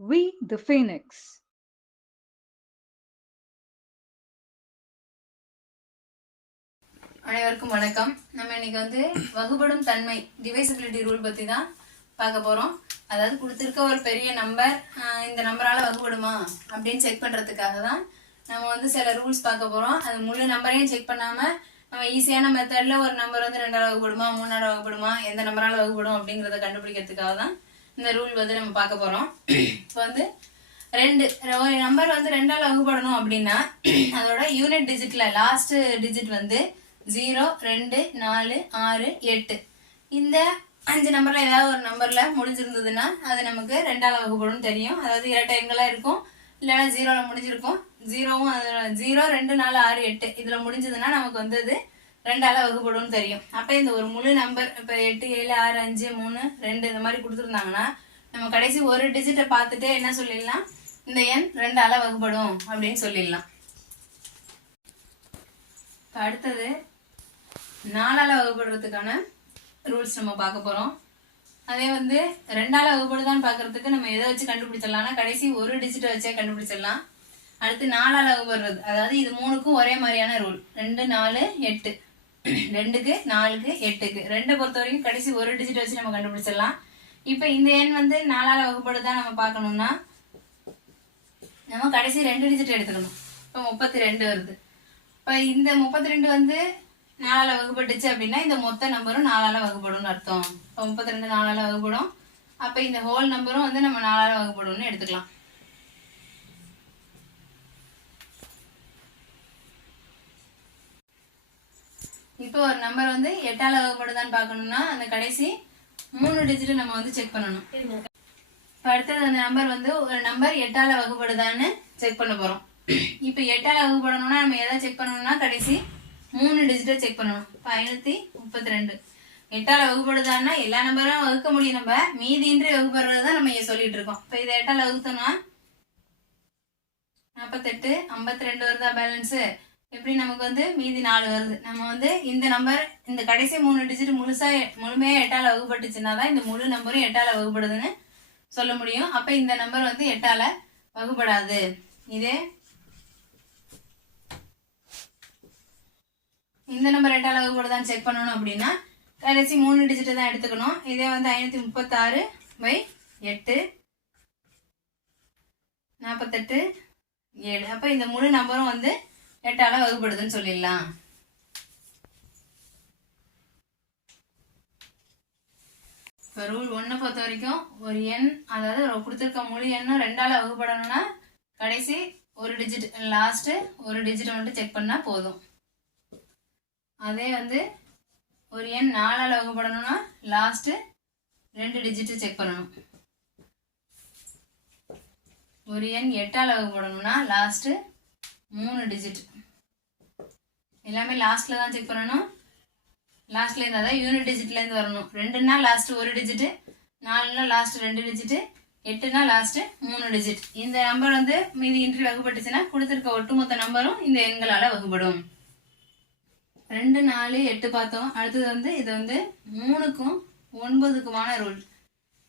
We the Phoenix. அனைவருக்கும் வணக்கம். நம்ம இன்னைக்கு வந்து வகுபடும் தன்மை டிவைசபிலிட்டி ரூல் பத்தி தான் பார்க்க போறோம். அதாவது கொடுத்துருக்க ஒரு பெரிய நம்பர் இந்த நம்பரால வகுபடுமா? அப்படின்னு செக் பண்றதுக்காக தான் நம்ம வந்து சில ரூல்ஸ் பார்க்க போறோம். அது முழு நம்பரையும் செக் பண்ணாம நம்ம ஈஸியான மெத்தட்ல ஒரு நம்பர் வந்து ரெண்டாவது வகுப்படுமா மூணாவது வகுப்படுமா எந்த நம்பரால வகுப்படும் அப்படிங்கறத கண்டுபிடிக்கிறதுக்காக தான் இந்த ரூல் வந்து நம்ம பார்க்க போகிறோம் இப்போ வந்து ரெண்டு ஒரு நம்பர் வந்து ரெண்டால் வகுப்படணும் அப்படின்னா அதோட யூனிட் டிஜிட்டில் லாஸ்ட் டிஜிட் வந்து ஜீரோ ரெண்டு நாலு ஆறு எட்டு. இந்த அஞ்சு நம்பரில் ஏதாவது ஒரு நம்பரில் முடிஞ்சிருந்ததுன்னா அது நமக்கு ரெண்டால் வகுப்படும் தெரியும். அதாவது இரட்டை எங்கெல்லாம் இருக்கும். இல்லைன்னா ஜீரோவில் முடிஞ்சிருக்கும். ஜீரோவும் ஜீரோ ரெண்டு நாலு ஆறு எட்டு. இதில் முடிஞ்சதுன்னா நமக்கு வந்து அது ரெண்டால வகுப்படும்னு தெரியும். அப்ப இந்த ஒரு முழு நம்பர் இப்ப எட்டு ஏழு ஆறு அஞ்சு மூணு ரெண்டு இந்த மாதிரி கொடுத்துருந்தாங்கன்னா நம்ம கடைசி ஒரு டிஜிட்டை பார்த்துட்டு என்ன சொல்லிடலாம்? இந்த எண் ரெண்டால வகுப்படும் அப்படின்னு சொல்லிடலாம். அடுத்தது நாலால வகுப்படுறதுக்கான ரூல்ஸ் நம்ம பார்க்க போறோம். அதே வந்து ரெண்டால வகுப்படுதான்னு பார்க்கறதுக்கு நம்ம எதை வச்சு கண்டுபிடிச்சிடலாம்னா கடைசி ஒரு டிஜிட்டை வச்சே கண்டுபிடிச்சிடலாம். அடுத்து நாலால வகுப்படுறது அதாவது இது மூணுக்கும் ஒரே மாதிரியான ரூல் ரெண்டு நாலு எட்டு. ரெண்டுக்கு நாலுக்கு எட்டுக்கு. ரெண்டை பொறுத்த வரைக்கும் கடைசி ஒரு டிஜிட் வச்சு நம்ம கண்டுபிடிச்சிடலாம். இப்போ இந்த எண் வந்து நாலால வகுப்படுதான் நம்ம பார்க்கணும்னா நம்ம கடைசி ரெண்டு டிஜிட் எடுத்துக்கணும். இப்போ முப்பத்தி ரெண்டு வருது. இப்போ இந்த முப்பத்தி ரெண்டு வந்து நாலால வகுப்பட்டுச்சு அப்படின்னா இந்த மொத்த நம்பரும் நாலால வகுப்படும்னு அர்த்தம். இப்போ முப்பத்தி ரெண்டு நாலால வகுப்படும். அப்போ இந்த ஹோல் நம்பரும் வந்து நம்ம நாலால வகுப்படும்னு எடுத்துக்கலாம். இப்போ ஒரு நம்பர் வந்து எட்டால வகுப்படுதான்னு பார்க்கணும்னா அந்த கடைசி மூணு டிஜிட் நம்ம வந்து செக் பண்ணணும். இப்போ அடுத்தது அந்த நம்பர் வந்து ஒரு நம்பர் எட்டால வகுப்படுதான்னு செக் பண்ண போறோம். இப்போ எட்டால வகுப்படணும்னா நம்ம எதை செக் பண்ணணும்னா கடைசி மூணு டிஜிட்டை செக் பண்ணணும். இப்போ ஐநூத்தி முப்பத்தி ரெண்டு எட்டால வகுப்படுதான்னா எல்லா நம்பரும் வகுக்க முடியும். நம்ம மீதின்றி வகுப்படுறது தான் நம்ம இங்க சொல்லிட்டு இருக்கோம். இப்போ இதை எட்டால வகுத்தோம்னா நாற்பத்தெட்டு ஐம்பத்தி ரெண்டு வருதா பேலன்ஸு எப்படி நமக்கு வந்து மீதி நாலு வருது? நம்ம வந்து இந்த நம்பர் இந்த கடைசி மூணு டிஜிட் முழுசா முழுமையா எட்டால வகுப்பட்டுச்சுன்னா தான் இந்த முழு நம்பரும் எட்டால வகுப்படுதுன்னு சொல்ல முடியும். அப்ப இந்த நம்பர் வந்து எட்டால வகுப்படாது. இதே இந்த நம்பர் எட்டால வகுப்படுதான்னு செக் பண்ணணும் அப்படின்னா கடைசி மூணு டிஜிட்டு தான் எடுத்துக்கணும். இதே வந்து ஐநூத்தி முப்பத்தாறு பை எட்டு நாற்பத்தெட்டு ஏழு. அப்போ இந்த முழு நம்பரும் வந்து எட்டால வகுப்படுதுன்னு சொல்லிடலாம். இப்போ ரூல் ஒன்றை பொறுத்த வரைக்கும் ஒரு எண் அதாவது கொடுத்துருக்க முழு எண்ணும் ரெண்டால் வகுப்படணும்னா கடைசி ஒரு டிஜிட் லாஸ்ட்டு ஒரு டிஜிட் மட்டும் செக் பண்ணால் போதும். அதே வந்து ஒரு எண் நாலால் வகுப்படணும்னா லாஸ்ட்டு ரெண்டு டிஜிட்டு செக் பண்ணணும். ஒரு எண் எட்டால் வகுப்படணும்னா லாஸ்ட்டு மூணு டிஜிட் எல்லாமே லாஸ்ட்ல தான் செக் பண்ணணும். லாஸ்ட்ல இருந்தால் தான் யூனிட் டிஜிட்ல இருந்து வரணும். ரெண்டுன்னா லாஸ்ட் ஒரு டிஜிட் நாலுனா லாஸ்ட் ரெண்டு டிஜிட் எட்டுனா லாஸ்ட் மூணு டிஜிட் இந்த நம்பர் வந்து மீதி இன்றி வகுப்பட்டுச்சுன்னா கொடுத்துருக்க ஒட்டுமொத்த நம்பரும் இந்த எண்களால வகுப்படும் ரெண்டு நாலு எட்டு பார்த்தோம். அடுத்தது வந்து இது வந்து மூணுக்கும் ஒன்பதுக்குமான ரூல்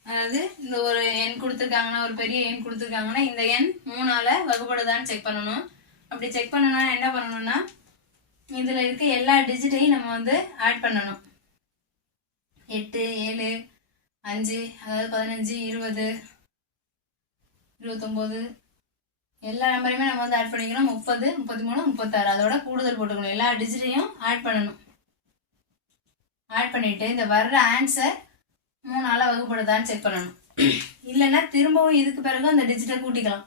அதாவது இந்த ஒரு எண் கொடுத்துருக்காங்கன்னா ஒரு பெரிய எண் கொடுத்துருக்காங்கன்னா இந்த எண் மூணால வகுப்படுதான்னு செக் பண்ணணும். அப்படி செக் பண்ணணும்னா என்ன பண்ணணும்னா இதில் இருக்க எல்லா டிஜிட்டையும் நம்ம வந்து ஆட் பண்ணணும். எட்டு ஏழு அஞ்சு அதாவது பதினஞ்சு இருபது இருபத்தொம்போது எல்லா நம்பரையுமே நம்ம வந்து ஆட் பண்ணிக்கணும். முப்பது முப்பத்தி மூணு முப்பத்தாறு. அதோட கூடுதல் போட்டுக்கணும். எல்லா டிஜிட்டையும் ஆட் பண்ணணும். ஆட் பண்ணிவிட்டு இந்த வர்ற ஆன்சர் மூணு நாளாக வகுப்படுதான்னு செக் பண்ணணும். இல்லைன்னா திரும்பவும் இதுக்கு பிறகு அந்த டிஜிட்டை கூட்டிக்கலாம்.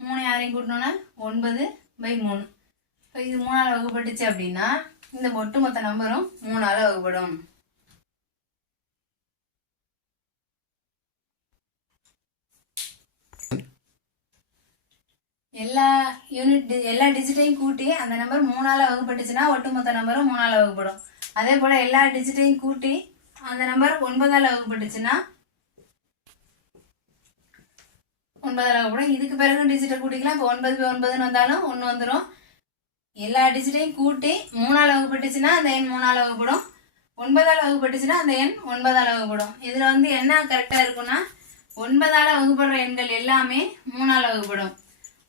மூணு யாரையும் கூட்டினோன்னா ஒன்பது பை மூணு. இப்போ இது மூணால வகுப்பட்டுச்சு அப்படின்னா இந்த ஒட்டுமொத்த நம்பரும் மூணால வகுப்படும். எல்லா யூனிட் எல்லா டிஜிட்டையும் கூட்டி அந்த நம்பர் மூணால வகுப்பட்டுச்சுன்னா ஒட்டுமொத்த நம்பரும் மூணால் வகுப்படும். அதே போல எல்லா டிஜிட்டையும் கூட்டி அந்த நம்பர் ஒன்பதால் வகுப்பட்டுச்சுன்னா ஒன்பதால கூட. இதுக்கு பிறகு டிஜிட்டை கூட்டிக்கலாம். இப்போ ஒன்பது போய் ஒன்பதுன்னு வந்தாலும் ஒன்று வந்துடும் எல்லா டிஜிட்டையும் கூட்டி மூணால் வகுப்பட்டுச்சுன்னா அந்த எண் மூணால் வகுப்படும். ஒன்பதால் வகுப்பட்டுச்சுன்னா அந்த எண் ஒன்பதால் வகுப்படும். இதில் வந்து என்ன கரெக்டாக இருக்கும்னா ஒன்பதால் வகுப்படுற எண்கள் எல்லாமே மூணால் வகுப்படும்.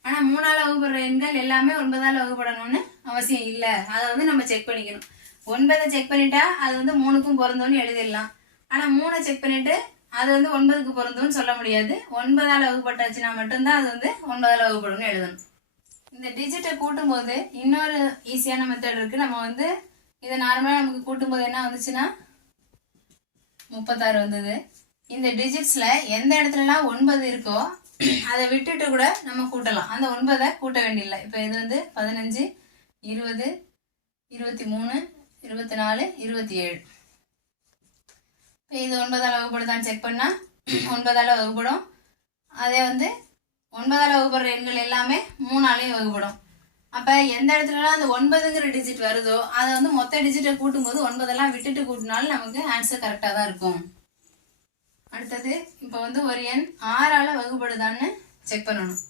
ஆனால் மூணால் வகுப்படுற எண்கள் எல்லாமே ஒன்பதால் வகுப்படணும்னு அவசியம் இல்லை. அதை வந்து நம்ம செக் பண்ணிக்கணும். ஒன்பதை செக் பண்ணிட்டா அது வந்து மூணுக்கும் பிறந்தோன்னு எழுதிடலாம். ஆனால் மூணை செக் பண்ணிட்டு அது வந்து ஒன்பதுக்கு பொருந்தும்னு சொல்ல முடியாது. ஒன்பதால் வகுப்பட்டாச்சுன்னா மட்டும்தான் அது வந்து ஒன்பதால் வகுப்படும்னு எழுதணும். இந்த டிஜிட்டை கூட்டும்போது இன்னொரு ஈஸியான மெத்தட் இருக்குது நம்ம வந்து இதை நார்மலாக நமக்கு கூட்டும்போது என்ன வந்துச்சுன்னா முப்பத்தாறு வந்தது. இந்த டிஜிட்ஸில் எந்த இடத்துலலாம் ஒன்பது இருக்கோ அதை விட்டுட்டு கூட நம்ம கூட்டலாம். அந்த ஒன்பதை கூட்ட வேண்டியில்லை. இப்போ இது வந்து பதினஞ்சு இருபது இருபத்தி மூணு இருபத்தி நாலு இருபத்தி ஏழு. இது ஒன்பதால் வகுப்படுதான்னு செக் பண்ணால் ஒன்பதால் வகுப்படும். அதே வந்து ஒன்பதால் வகுப்படுற எண்கள் எல்லாமே மூணாலையும் வகுப்படும். அப்போ எந்த இடத்துலலாம் அந்த ஒன்பதுங்கிற டிஜிட் வருதோ அதை வந்து மொத்த டிஜிட்டை கூட்டும்போது ஒன்பதெல்லாம் விட்டுட்டு கூட்டினாலும் நமக்கு ஆன்சர் கரெக்டாக தான் இருக்கும். அடுத்தது இப்போ வந்து ஒரு எண் ஆறால் வகுப்படுதான்னு செக் பண்ணணும்.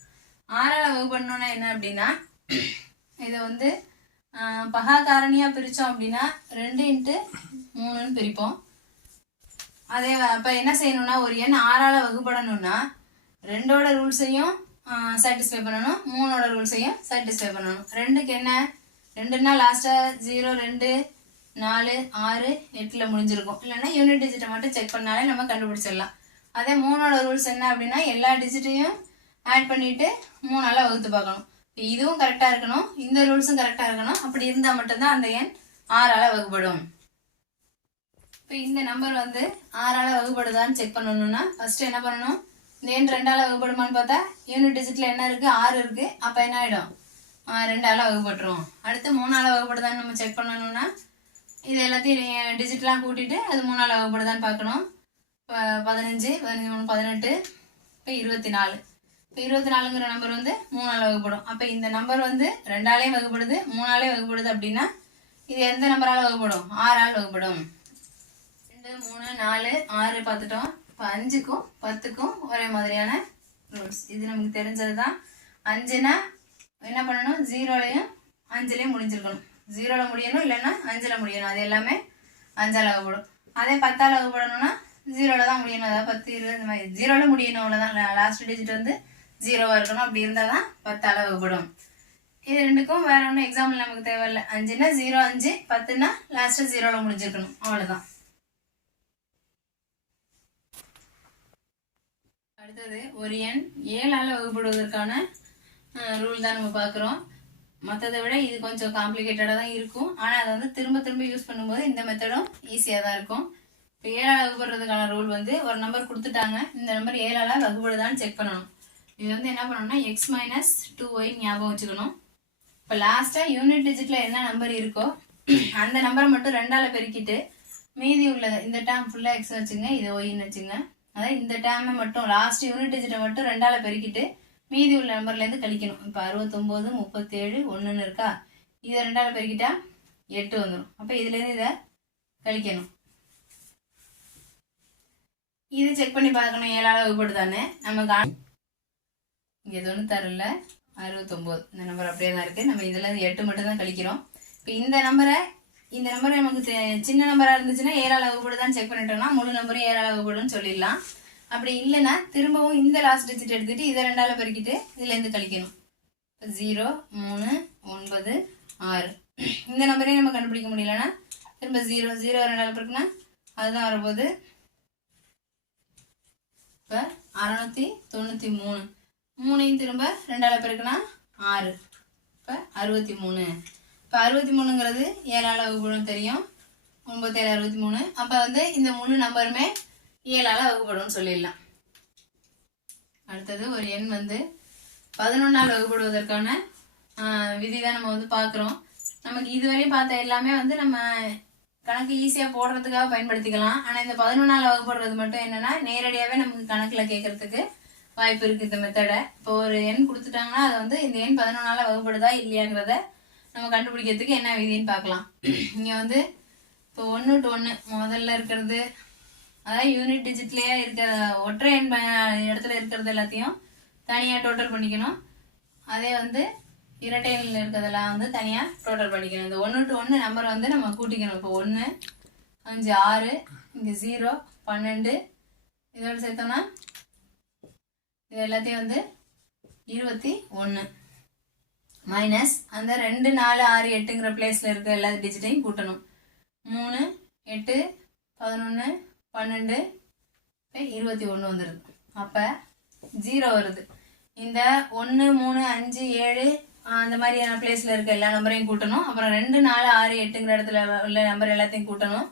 ஆறால் வகுப்படணும்னா என்ன அப்படின்னா இதை வந்து பகா காரணியாக பிரித்தோம் அப்படின்னா ரெண்டு இன்ட்டு மூணுன்னு பிரிப்போம். அதே அப்போ என்ன செய்யணும்னா ஒரு எண் ஆறால் வகுப்படணும்னா ரெண்டோட ரூல்ஸையும் சாட்டிஸ்ஃபை பண்ணணும். மூணோட ரூல்ஸையும் சாட்டிஸ்ஃபை பண்ணணும். ரெண்டுக்கு என்ன? ரெண்டுன்னா லாஸ்ட்டாக ஜீரோ ரெண்டு நாலு ஆறு எட்டில் முடிஞ்சிருக்கும். இல்லைன்னா யூனிட் டிஜிட்டை மட்டும் செக் பண்ணாலே நம்ம கண்டுபிடிச்சிடலாம். அதே மூணோட ரூல்ஸ் என்ன அப்படின்னா எல்லா டிஜிட்டையும் ஆட் பண்ணிவிட்டு மூணால் வகுத்து பார்க்கணும். இதுவும் கரெக்டாக இருக்கணும். இந்த ரூல்ஸும் கரெக்டாக இருக்கணும். அப்படி இருந்தால் மட்டும்தான் அந்த எண் ஆறால் வகுப்படும். இப்போ இந்த நம்பர் வந்து ஆறால் வகுப்படுதான்னு செக் பண்ணணும்னா ஃபஸ்ட்டு என்ன பண்ணணும்? இந்த எண் ரெண்டால் வகுப்படுமான்னு பார்த்தா யூனிட் டிஜிட்டில் என்ன இருக்குது ஆறு இருக்குது அப்போ என்ன ஆகிடும் ரெண்டால் ரெண்டால வகுப்பட்டுரும் அடுத்து மூணால் வகுப்படுதான்னு நம்ம செக் பண்ணணும்னா இது எல்லாத்தையும் டிஜிட்லாம் கூட்டிகிட்டு அது மூணால் வகுப்படுதான்னு பார்க்கணும். இப்போ பதினஞ்சு பதினஞ்சு மூணு பதினெட்டு இப்போ இருபத்தி நாலு இப்போ இருபத்தி நாலுங்கிற நம்பர் வந்து மூணால் வகுப்படும் அப்போ இந்த நம்பர் வந்து ரெண்டாலே வகுப்படுது மூணாலே வகுப்படுது அப்படின்னா இது எந்த நம்பரால் வகுப்படும் ஆறால் வகுப்படும் ரெண்டு மூணு நாலு ஆறு பார்த்துட்டோம். இப்போ அஞ்சுக்கும் பத்துக்கும் ஒரே மாதிரியான ரூல்ஸ் இது நமக்கு தெரிஞ்சது தான் அஞ்சுனா என்ன பண்ணணும்? ஜீரோலையும் அஞ்சுலேயும் முடிஞ்சிருக்கணும். ஜீரோவில் முடியணும் இல்லைன்னா அஞ்சில் முடியணும். அது எல்லாமே அஞ்சால் வகுப்படும் அதே பத்தால் வகுப்படணும்னா ஜீரோவில் தான் முடியணும். அதாவது பத்து இருபது இந்த மாதிரி. ஜீரோவில் முடியணும் அவ்வளோதான் லாஸ்ட் டிஜிட் வந்து ஜீரோவாக இருக்கணும். அப்படி இருந்தால் தான் பத்தால் வகுப்படும் இது ரெண்டுக்கும் வேற ஒன்றும் எக்ஸாம்பிள் நமக்கு தேவையில்லை. அஞ்சுனா ஜீரோ அஞ்சு பத்துனா லாஸ்ட்டாக ஜீரோவில் முடிஞ்சிருக்கணும். அவ்வளோதான் அடுத்தது ஒரு எண் ஏழால் வகுப்படுவதற்கான ரூல் தான் நம்ம பார்க்குறோம். மற்றதை விட இது கொஞ்சம் காம்ப்ளிகேட்டடாக தான் இருக்கும். ஆனால் அதை வந்து திரும்ப திரும்ப யூஸ் பண்ணும்போது இந்த மெத்தடும் ஈஸியாக தான் இருக்கும். இப்போ ஏழால் வகுப்படுறதுக்கான ரூல் வந்து ஒரு நம்பர் கொடுத்துட்டாங்க. இந்த நம்பர் ஏழால் வகுப்படுதான்னு செக் பண்ணணும். இது வந்து என்ன பண்ணணும்னா எக்ஸ் மைனஸ் டூ ஒய் ஞாபகம் வச்சுக்கணும். இப்போ லாஸ்ட்டாக யூனிட் டிஜிட்டில் என்ன நம்பர் இருக்கோ அந்த நம்பரை மட்டும் ரெண்டால் பெருக்கிட்டு மீதி உள்ளது இந்த டேம் ஃபுல்லாக எக்ஸ் வச்சுங்க இது ஒய்ன்னு வச்சுங்க. அதாவது இந்த டேமை மட்டும் லாஸ்ட் யூனிட் டிஜிட்டை மட்டும் ரெண்டால் பெருக்கிட்டு மீதி உள்ள நம்பர்லேருந்து கழிக்கணும். இப்போ அறுபத்தொம்போது முப்பத்தேழு ஒன்றுன்னு இருக்கா? இதை ரெண்டால் பெருக்கிட்டா எட்டு வந்துடும் அப்போ இதுலேருந்து இதை கழிக்கணும். இது செக் பண்ணி பார்க்கணும். ஏழால வகுப்படுதானே நம்ம இங்கே தரல. அறுபத்தொம்போது இந்த நம்பர் அப்படியே தான் இருக்குது நம்ம இதில் இருந்து எட்டு மட்டும் தான் கழிக்கிறோம். இப்போ இந்த நம்பரை இந்த நம்பர் நமக்கு சின்ன நம்பராக இருந்துச்சுன்னா ஏழால் தான் செக் பண்ணிட்டோம்னா முழு நம்பரும் ஏழால் வகுப்படுன்னு சொல்லிடலாம். அப்படி இல்லைன்னா திரும்பவும் இந்த லாஸ்ட் டிஜிட் எடுத்துட்டு இதை ரெண்டால பெருக்கிட்டு இதுலேருந்து கழிக்கணும். ஜீரோ மூணு ஒன்பது ஆறு. இந்த நம்பரையும் நம்ம கண்டுபிடிக்க முடியலன்னா திரும்ப ஜீரோ ஜீரோ ரெண்டால பெருக்குனா அதுதான் வரும்போது இப்போ அறநூற்றி தொண்ணூற்றி மூணு. மூணையும் திரும்ப ரெண்டால பிறகுனா ஆறு. இப்போ அறுபத்தி மூணு. இப்போ அறுபத்தி மூணுங்கிறது ஏழால் வகுப்படும் தெரியும். ஒன்பத்தேழு அறுபத்தி மூணு அப்போ வந்து இந்த மூணு நம்பருமே ஏழால் வகுப்படும் சொல்லிடலாம். அடுத்தது ஒரு எண் வந்து பதினொன்றால் வகுப்படுவதற்கான விதி தான் நம்ம வந்து பார்க்குறோம். நமக்கு இதுவரையும் பார்த்த எல்லாமே வந்து நம்ம கணக்கு ஈஸியாக போடுறதுக்காக பயன்படுத்திக்கலாம். ஆனால் இந்த பதினொன்றால் வகுப்படுறது மட்டும் என்னென்னா நேரடியாகவே நமக்கு கணக்கில் கேட்குறதுக்கு வாய்ப்பு இருக்குது இந்த மெத்தடை இப்போ ஒரு எண் கொடுத்துட்டாங்கன்னா அதை வந்து இந்த எண் பதினொன்றால் வகுப்படுதா இல்லையாங்கிறத நம்ம கண்டுபிடிக்கிறதுக்கு என்ன விதின்னு பார்க்கலாம். இங்கே வந்து இப்போ ஒன்று டு ஒன்று முதல்ல இருக்கிறது அதாவது யூனிட் டிஜிட்லேயே இருக்கிற ஒற்றை எண் இடத்துல இருக்கிறது எல்லாத்தையும் தனியாக டோட்டல் பண்ணிக்கணும். அதே வந்து இரட்டை எண்ணில் இருக்கிறதெல்லாம் வந்து தனியாக டோட்டல் பண்ணிக்கணும். இந்த ஒன்று டு ஒன்று நம்பரை வந்து நம்ம கூட்டிக்கணும். இப்போ ஒன்று அஞ்சு ஆறு இங்கே ஜீரோ பன்னெண்டு இதோட சேர்த்தோம்னா இது எல்லாத்தையும் வந்து இருபத்தி ஒன்று மைனஸ் அந்த ரெண்டு நாலு ஆறு எட்டுங்கிற பிளேஸில் இருக்க எல்லா டிஜிட்டையும் கூட்டணும். மூணு எட்டு பதினொன்று பன்னெண்டு இருபத்தி ஒன்று வந்துடுது அப்போ ஜீரோ வருது. இந்த ஒன்று மூணு அஞ்சு ஏழு அந்த மாதிரியான பிளேஸில் இருக்க எல்லா நம்பரையும் கூட்டணும். அப்புறம் ரெண்டு நாலு ஆறு எட்டுங்கிற இடத்துல உள்ள நம்பர் எல்லாத்தையும் கூட்டணும்.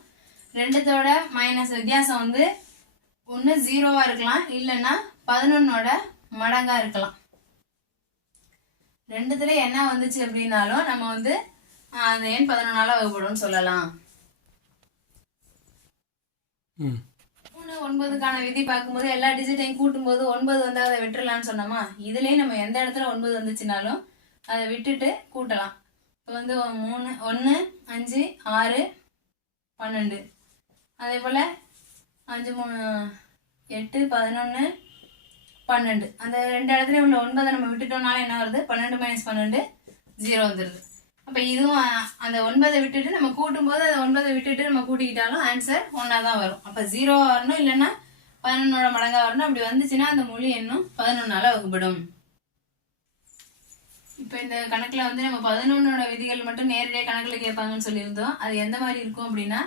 ரெண்டுத்தோட மைனஸ் வித்தியாசம் வந்து ஒன்று ஜீரோவாக இருக்கலாம் இல்லைன்னா பதினொன்னோட மடங்காக இருக்கலாம். ரெண்டுத்துல என்ன வந்துச்சு அப்படின்னாலும் நம்ம வந்து அந்த எண் பதினொன்னால வகுப்படும்னு சொல்லலாம். மூணு ஒன்பதுக்கான விதி பார்க்கும்போது எல்லா டிஜிட்டையும் கூட்டும்போது ஒன்பது வந்து அதை விட்டுறலாம்னு சொன்னோமா? இதுலயே நம்ம எந்த இடத்துல ஒன்பது வந்துச்சுனாலும் அதை விட்டுட்டு கூட்டலாம். இப்போ வந்து மூணு ஒன்று அஞ்சு ஆறு பன்னெண்டு. அதே போல் அஞ்சு மூணு எட்டு பதினொன்று பன்னெண்டு. அந்த ரெண்டு இடத்துல உள்ள ஒன்பதை நம்ம விட்டுட்டோம்னால என்ன வருது? பன்னெண்டு மைனஸ் பன்னெண்டு ஜீரோ வந்துடுது அப்போ இதுவும் அந்த ஒன்பதை விட்டுட்டு நம்ம கூட்டும்போது அந்த ஒன்பதை விட்டுட்டு நம்ம கூட்டிக்கிட்டாலும் ஆன்சர் ஒன்றா தான் வரும். அப்போ ஜீரோவாக வரணும் இல்லைன்னா பதினொன்னோட மடங்கா வரணும். அப்படி வந்துச்சுன்னா அந்த மொழி இன்னும் பதினொன்னால வகுப்படும் இப்போ இந்த கணக்கில் வந்து நம்ம பதினொன்னோட விதிகள் மட்டும் நேரடியாக கணக்கில் கேட்பாங்கன்னு சொல்லியிருந்தோம். அது எந்த மாதிரி இருக்கும் அப்படின்னா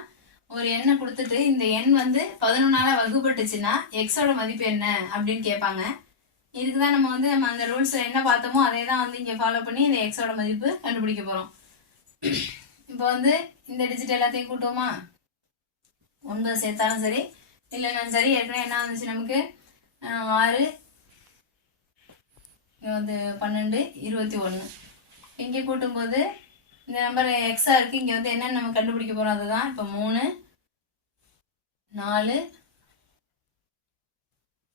ஒரு எண்ணை கொடுத்துட்டு இந்த எண் வந்து பதினொன்னால வகுப்பட்டுச்சுன்னா எக்ஸோட மதிப்பு என்ன? அப்படின்னு கேட்பாங்க. இதுக்கு தான் நம்ம வந்து நம்ம அந்த ரூல்ஸில் என்ன பார்த்தோமோ அதே தான் வந்து இங்கே ஃபாலோ பண்ணி இந்த எக்ஸோட மதிப்பு கண்டுபிடிக்க போகிறோம் இப்போ வந்து இந்த டிஜிட் எல்லாத்தையும் கூட்டுவோமா? ஒன்பது சேர்த்தாலும் சரி இல்லைனாலும் சரி ஏற்கனவே என்ன வந்துச்சு நமக்கு? ஆறு வந்து பன்னெண்டு இருபத்தி ஒன்று இங்கே கூட்டும்போது இந்த நம்பர் எக்ஸா இருக்குது இங்கே வந்து என்னென்னு நம்ம கண்டுபிடிக்க போகிறோம் அதுதான். இப்போ மூணு நாலு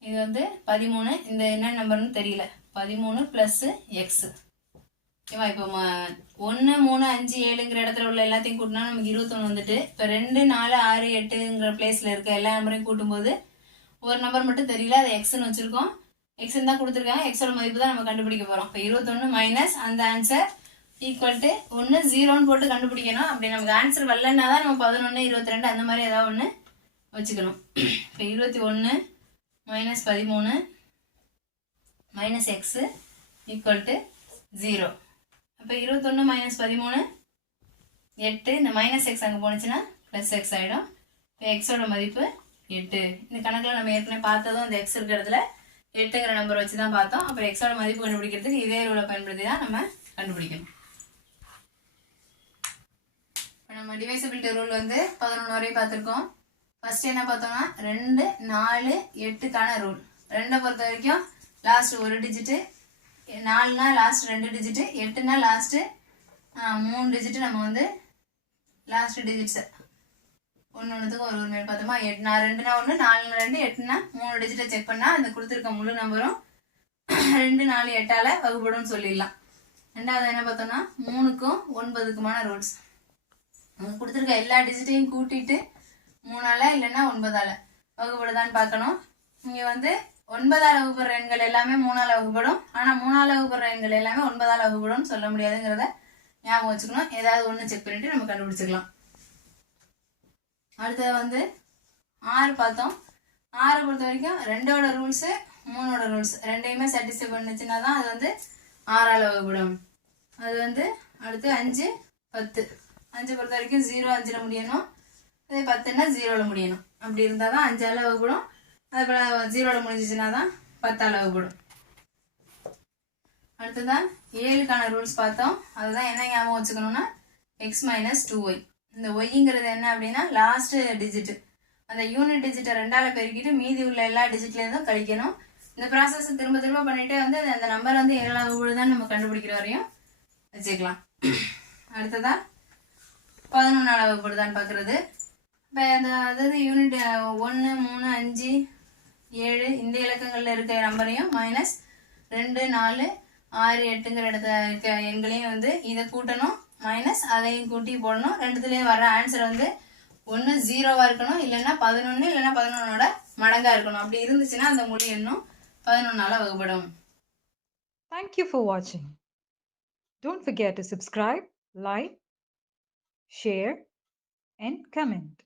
இது வந்து பதிமூணு. இந்த என்ன நம்பர்னு தெரியல. பதிமூணு ப்ளஸ்ஸு எக்ஸு ஓகேவா இப்போ ஒன்று மூணு அஞ்சு ஏழுங்கிற இடத்துல உள்ள எல்லாத்தையும் கூட்டினா நமக்கு இருபத்தொன்று வந்துட்டு. இப்போ ரெண்டு நாலு ஆறு எட்டுங்கிற பிளேஸில் இருக்க எல்லா நம்பரையும் கூட்டும்போது ஒரு நம்பர் மட்டும் தெரியல. அது எக்ஸ்னு வச்சுருக்கோம். எக்ஸ்ன்னு தான் கொடுத்துருக்காங்க. எக்ஸோட மதிப்பு தான் நம்ம கண்டுபிடிக்க போகிறோம் இப்போ இருபத்தொன்று மைனஸ் அந்த ஆன்சர் ஈக்குவல் டு ஒன்று ஜீரோன்னு போட்டு கண்டுபிடிக்கணும். அப்படி நமக்கு ஆன்சர் வரலன்னா தான் நம்ம பதினொன்று இருபத்தி ரெண்டு அந்த மாதிரி ஏதாவது ஒன்று வச்சுக்கணும். இப்போ இருபத்தி ஒன்று மைனஸ் பதிமூணு minus x equal to zero அப்போ இருபத்தொன்று மைனஸ் பதிமூணு எட்டு. இந்த மைனஸ் எக்ஸ் அங்கே போணுச்சுன்னா ப்ளஸ் எக்ஸ் ஆகிடும் இப்போ எக்ஸோட மதிப்பு எட்டு. இந்த கணக்கில் நம்ம ஏற்கனவே பார்த்ததும் அந்த எக்ஸ் இருக்கிற இடத்துல எட்டுங்கிற நம்பர் வச்சு தான் பார்த்தோம் அப்புறம் எக்ஸோட மதிப்பு கண்டுபிடிக்கிறதுக்கு இதே ரூலை பயன்படுத்தி தான் நம்ம கண்டுபிடிக்கணும் இப்போ நம்ம டிவைசபிலிட்டி ரூல் வந்து பதினொன்று வரையும் பார்த்துருக்கோம். ஃபர்ஸ்ட் என்ன பார்த்தோம்னா ரெண்டு நாலு எட்டுக்கான ரூல் ரெண்டை பொறுத்த வரைக்கும் லாஸ்ட் ஒரு டிஜிட்டு நாலுனா லாஸ்ட் ரெண்டு டிஜிட்டு எட்டுனா லாஸ்ட்டு மூணு டிஜிட்டு நம்ம வந்து லாஸ்ட் டிஜிட்ஸு ஒன்று ஒன்றுத்துக்கும் ஒரு உண்மையை பார்த்தோமா? எட்டு நான் ரெண்டுனா ஒன்று நாலு ரெண்டு எட்டுனா மூணு டிஜிட்டை செக் பண்ணால் அந்த கொடுத்துருக்க முழு நம்பரும் ரெண்டு நாலு எட்டால் வகுப்படும்னு சொல்லிடலாம். ரெண்டாவது என்ன பார்த்தோம்னா மூணுக்கும் ஒன்பதுக்குமான ரூல்ஸ் கொடுத்துருக்க எல்லா டிஜிட்டையும் கூட்டிட்டு மூணால இல்லைன்னா ஒன்பதால வகுப்படுதான்னு பார்க்கணும். இங்கே வந்து ஒன்பதால் வகுப்படுற எண்கள் எல்லாமே மூணால் வகுப்படும். ஆனால் மூணால் வகுப்படுற எண்கள் எல்லாமே ஒன்பதால் வகுப்படும்னு சொல்ல முடியாதுங்கிறத ஞாபகம் வச்சுக்கணும். ஏதாவது ஒன்று செக் பண்ணிட்டு நம்ம கண்டுபிடிச்சிக்கலாம். அடுத்தது வந்து ஆறு பார்த்தோம். ஆறை பொறுத்த வரைக்கும் ரெண்டோட ரூல்ஸு மூணோட ரூல்ஸ் ரெண்டையுமே சாட்டிஸ்ஃபை பண்ணுச்சுன்னா தான் அது வந்து ஆறால் வகுப்படும். அது வந்து அடுத்து அஞ்சு பத்து. அஞ்சை பொறுத்த வரைக்கும் ஜீரோ அஞ்சில் முடியணும். அதே பத்துன்னா ஜீரோவில் முடியணும். அப்படி இருந்தால் தான் அஞ்சால் வகுப்படும் அது போல் ஜீரோவில் முடிஞ்சிச்சுன்னா தான் பத்தால் வகுப்படும் அடுத்ததான் ஏழுக்கான ரூல்ஸ் பார்த்தோம். அதுதான் என்ன ஞாபகம் வச்சுக்கணும்னா எக்ஸ் மைனஸ் டூ ஒய் இந்த ஒய்ங்கிறது என்ன அப்படின்னா லாஸ்ட்டு டிஜிட்டு அந்த யூனிட் டிஜிட்டை ரெண்டால் பெருக்கிட்டு மீதி உள்ள எல்லா டிஜிட்லேருந்தும் கழிக்கணும். இந்த ப்ராசஸ் திரும்ப திரும்ப பண்ணிட்டே வந்து அந்த- நம்பர் வந்து ஏழாவது தான் நம்ம கண்டுபிடிக்கிற வரையும் வச்சுக்கலாம். அடுத்ததாக பதினொன்றாவது வகுப்புதான் பார்க்குறது இப்போ அந்த அதாவது யூனிட் ஒன்று மூணு அஞ்சு ஏழு இந்த இலக்கங்களில் இருக்க நம்பரையும் மைனஸ் ரெண்டு நாலு ஆறு எட்டுங்கிற இடத்துல இருக்க எண்களையும் வந்து இதை கூட்டணும். மைனஸ் அதையும் கூட்டி போடணும். ரெண்டுத்துலேயும் வர ஆன்சர் வந்து ஒன்று ஜீரோவாக இருக்கணும். இல்லைன்னா பதினொன்று இல்லைன்னா பதினொன்னோட மடங்காக இருக்கணும். அப்படி இருந்துச்சுன்னா அந்த மொழி எண்ணும் பதினொன்னால் வகுப்படும் தேங்க்யூ ஃபார் வாட்சிங் don't forget to subscribe like share, and comment.